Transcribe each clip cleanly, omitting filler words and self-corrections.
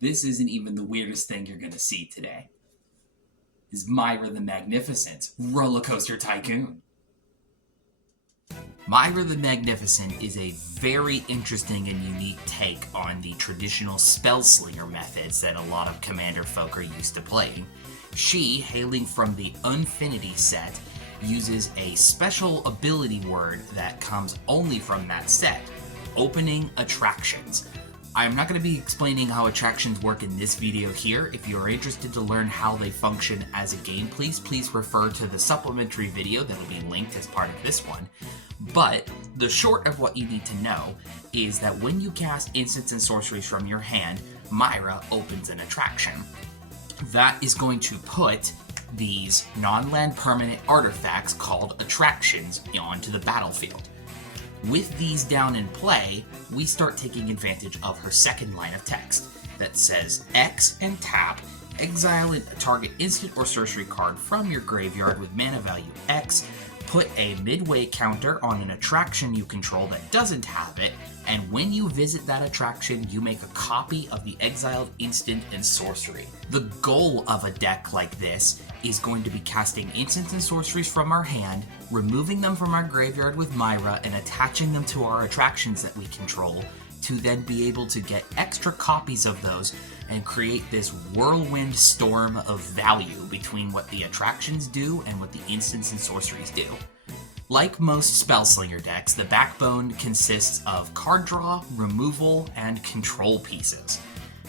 This isn't even the weirdest thing you're going to see today. Is Myra the Magnificent, Rollercoaster Tycoon. Myra the Magnificent is a very interesting and unique take on the traditional spellslinger methods that a lot of Commander folk are used to playing. She, hailing from the Unfinity set, uses a special ability word that comes only from that set, opening attractions. I'm not going to be explaining how attractions work in this video here. If you're interested to learn how they function as a game, please refer to the supplementary video that'll be linked as part of this one. But the short of what you need to know is that when you cast instants and sorceries from your hand, Myra opens an attraction. That is going to put these non-land permanent artifacts called attractions onto the battlefield. With these down in play, we start taking advantage of her second line of text that says X and tap, exile a target instant or sorcery card from your graveyard with mana value X, put a midway counter on an attraction you control that doesn't have it, and when you visit that attraction, you make a copy of the exiled instant and sorcery. The goal of a deck like this is going to be casting instants and sorceries from our hand, removing them from our graveyard with Myra, and attaching them to our attractions that we control to then be able to get extra copies of those and create this whirlwind storm of value between what the attractions do and what the instants and sorceries do. Like most Spellslinger decks, the backbone consists of card draw, removal, and control pieces.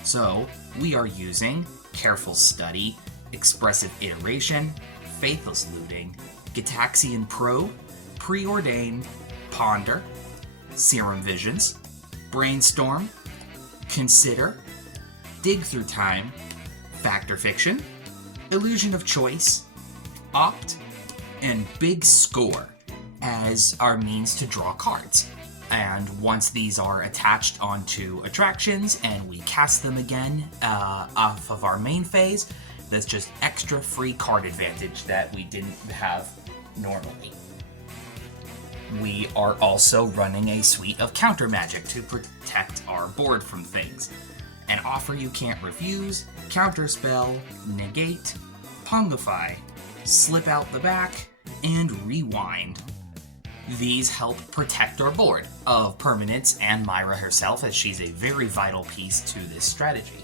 So, we are using Careful Study, Expressive Iteration, Faithless Looting, Gitaxian Probe, Preordain, Ponder, Serum Visions, Brainstorm, Consider, Dig Through Time, Factor Fiction, Illusion of Choice, Opt, and Big Score as our means to draw cards. And once these are attached onto attractions and we cast them again off of our main phase, that's just extra free card advantage that we didn't have normally. We are also running a suite of counter magic to protect our board from things. An offer you can't refuse, counterspell, negate, pongify, slip out the back, and rewind. These help protect our board of permanents and Myra herself, as she's a very vital piece to this strategy.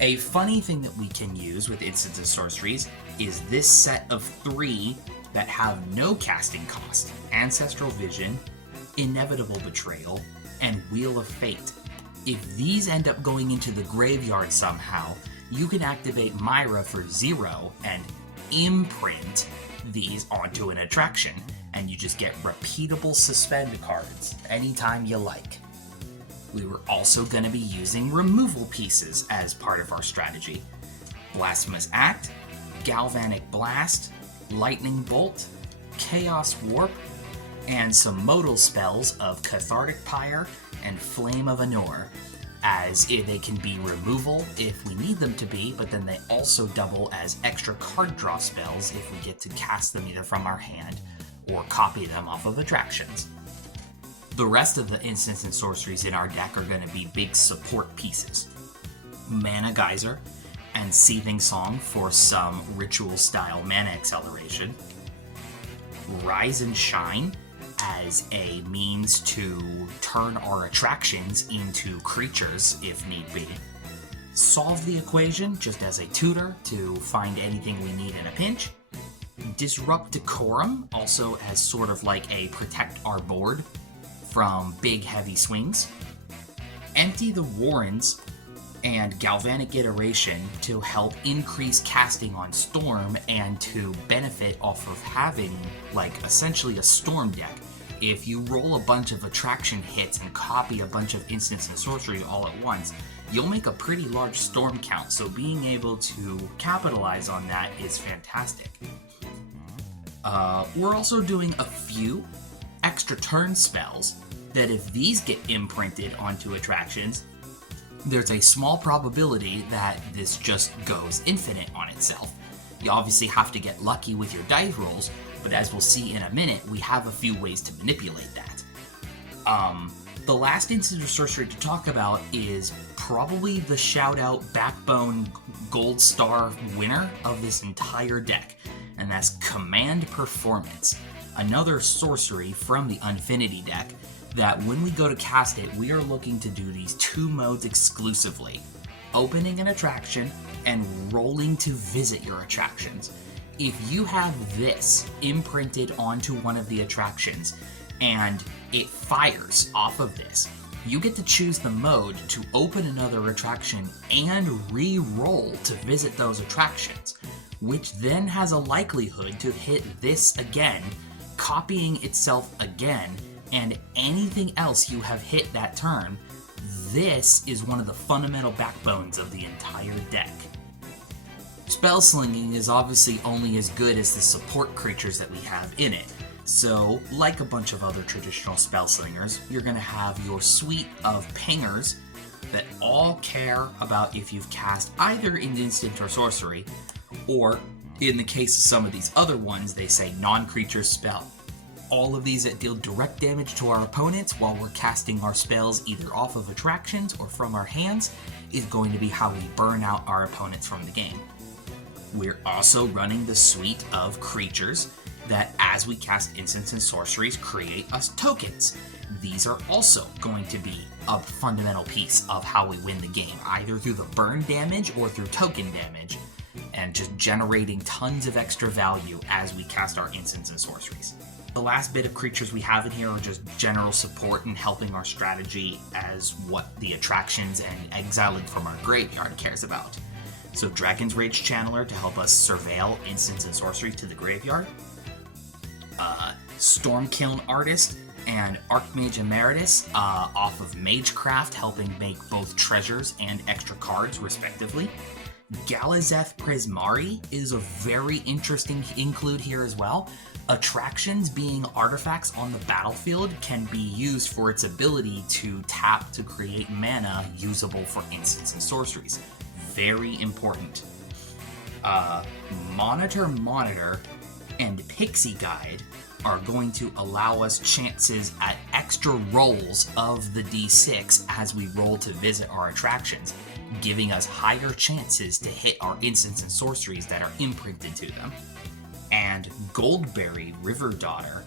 A funny thing that we can use with instants and sorceries is this set of 3 that have no casting cost: Ancestral Vision, Inevitable Betrayal, and Wheel of Fate. If these end up going into the graveyard somehow, you can activate Myra for 0 and imprint these onto an attraction, and you just get repeatable suspend cards anytime you like. We were also going to be using removal pieces as part of our strategy. Blasphemous Act, Galvanic Blast, Lightning Bolt, Chaos Warp, and some modal spells of Cathartic Pyre and Flame of Anor, as they can be removal if we need them to be, but then they also double as extra card draw spells if we get to cast them either from our hand or copy them off of attractions. The rest of the instants and sorceries in our deck are going to be big support pieces. Mana Geyser and Seething Song for some ritual-style mana acceleration. Rise and Shine as a means to turn our attractions into creatures if need be. Solve the Equation just as a tutor to find anything we need in a pinch. Disrupt Decorum also as sort of like a protect our board from big heavy swings. Empty the Warrens and Galvanic Iteration to help increase casting on Storm and to benefit off of having like essentially a Storm deck. If you roll a bunch of attraction hits and copy a bunch of instants and sorcery all at once, you'll make a pretty large Storm count, so being able to capitalize on that is fantastic. We're also doing a few extra turn spells that if these get imprinted onto attractions, there's a small probability that this just goes infinite on itself. You obviously have to get lucky with your dice rolls, but as we'll see in a minute, we have a few ways to manipulate that. The last instance of sorcery to talk about is probably the shout-out Backbone Gold Star winner of this entire deck, and that's Command Performance, another sorcery from the Unfinity deck that when we go to cast it, we are looking to do these two modes exclusively, opening an attraction and rolling to visit your attractions. If you have this imprinted onto one of the attractions and it fires off of this, you get to choose the mode to open another attraction and re-roll to visit those attractions, which then has a likelihood to hit this again, copying itself again, and anything else you have hit that turn. This is one of the fundamental backbones of the entire deck. Spell slinging is obviously only as good as the support creatures that we have in it. So, like a bunch of other traditional spell slingers, you're going to have your suite of pingers that all care about if you've cast either an instant or sorcery, or in the case of some of these other ones, they say non-creature spell. All of these that deal direct damage to our opponents while we're casting our spells either off of attractions or from our hands is going to be how we burn out our opponents from the game. We're also running the suite of creatures that, as we cast instants and sorceries, create us tokens. These are also going to be a fundamental piece of how we win the game, either through the burn damage or through token damage, and just generating tons of extra value as we cast our instants and sorceries. The last bit of creatures we have in here are just general support and helping our strategy as what the attractions and exiling from our graveyard cares about. So Dragon's Rage Channeler to help us surveil instants and sorcery to the graveyard. Stormkiln Artist and Archmage Emeritus off of Magecraft, helping make both treasures and extra cards respectively. Galazeth Prismari is a very interesting include here as well. Attractions being artifacts on the battlefield can be used for its ability to tap to create mana usable for instants and sorceries. Very important. Monitor, and Pixie Guide are going to allow us chances at extra rolls of the D6 as we roll to visit our attractions, giving us higher chances to hit our instants and sorceries that are imprinted to them. And Goldberry River Daughter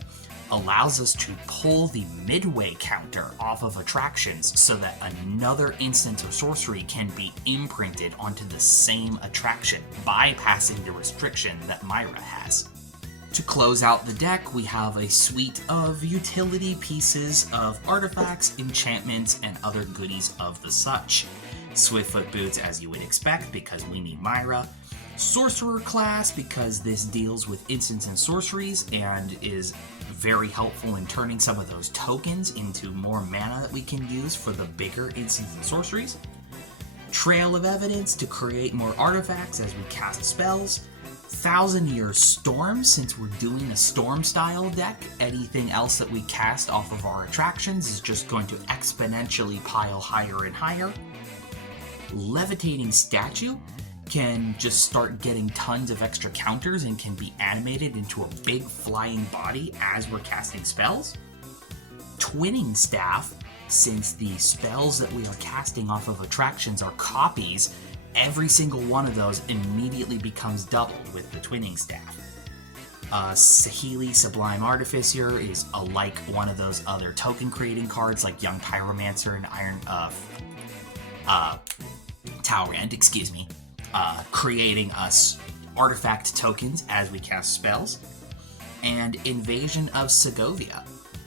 allows us to pull the midway counter off of attractions so that another instant or sorcery can be imprinted onto the same attraction, bypassing the restriction that Myra has. To close out the deck, we have a suite of utility pieces of artifacts, enchantments, and other goodies of the such. Swiftfoot Boots, as you would expect, because we need Myra. Sorcerer class, because this deals with instants and sorceries and is very helpful in turning some of those tokens into more mana that we can use for the bigger instants and sorceries. Trail of Evidence to create more artifacts as we cast spells. Thousand Year Storm, since we're doing a storm style deck, anything else that we cast off of our attractions is just going to exponentially pile higher and higher. Levitating Statue can just start getting tons of extra counters and can be animated into a big flying body as we're casting spells. Twinning Staff, since the spells that we are casting off of attractions are copies, every single one of those immediately becomes doubled with the Twinning Staff. Saheeli Sublime Artificer is like one of those other token creating cards like Young Pyromancer and Talrand, creating us artifact tokens as we cast spells. And Invasion of Segovia,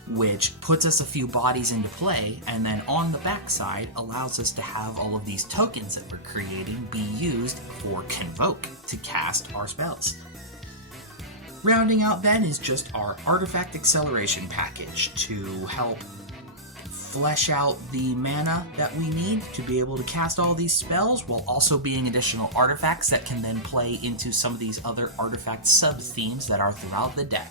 which puts us a few bodies into play, and then on the backside allows us to have all of these tokens that we're creating be used for Convoke to cast our spells. Rounding out then is just our Artifact Acceleration package to help flesh out the mana that we need to be able to cast all these spells, while also being additional artifacts that can then play into some of these other artifact sub-themes that are throughout the deck.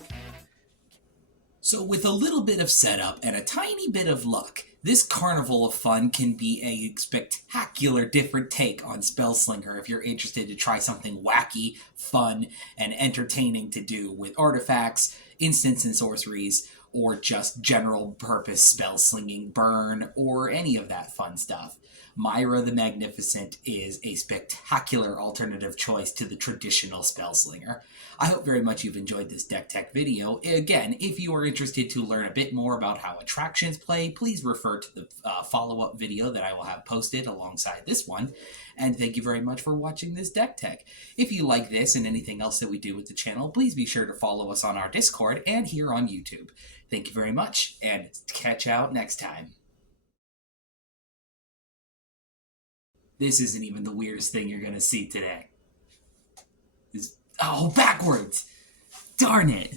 So with a little bit of setup and a tiny bit of luck, this Carnival of Fun can be a spectacular different take on Spellslinger if you're interested to try something wacky, fun, and entertaining to do with artifacts, instants and sorceries, or just general purpose spell slinging, burn, or any of that fun stuff. Myra the Magnificent is a spectacular alternative choice to the traditional spell slinger. I hope very much you've enjoyed this deck tech video. Again, if you are interested to learn a bit more about how attractions play, please refer to the follow-up video that I will have posted alongside this one. And thank you very much for watching this deck tech. If you like this and anything else that we do with the channel, please be sure to follow us on our Discord and here on YouTube. Thank you very much, and catch out next time. This isn't even the weirdest thing you're going to see today. Oh, backwards! Darn it!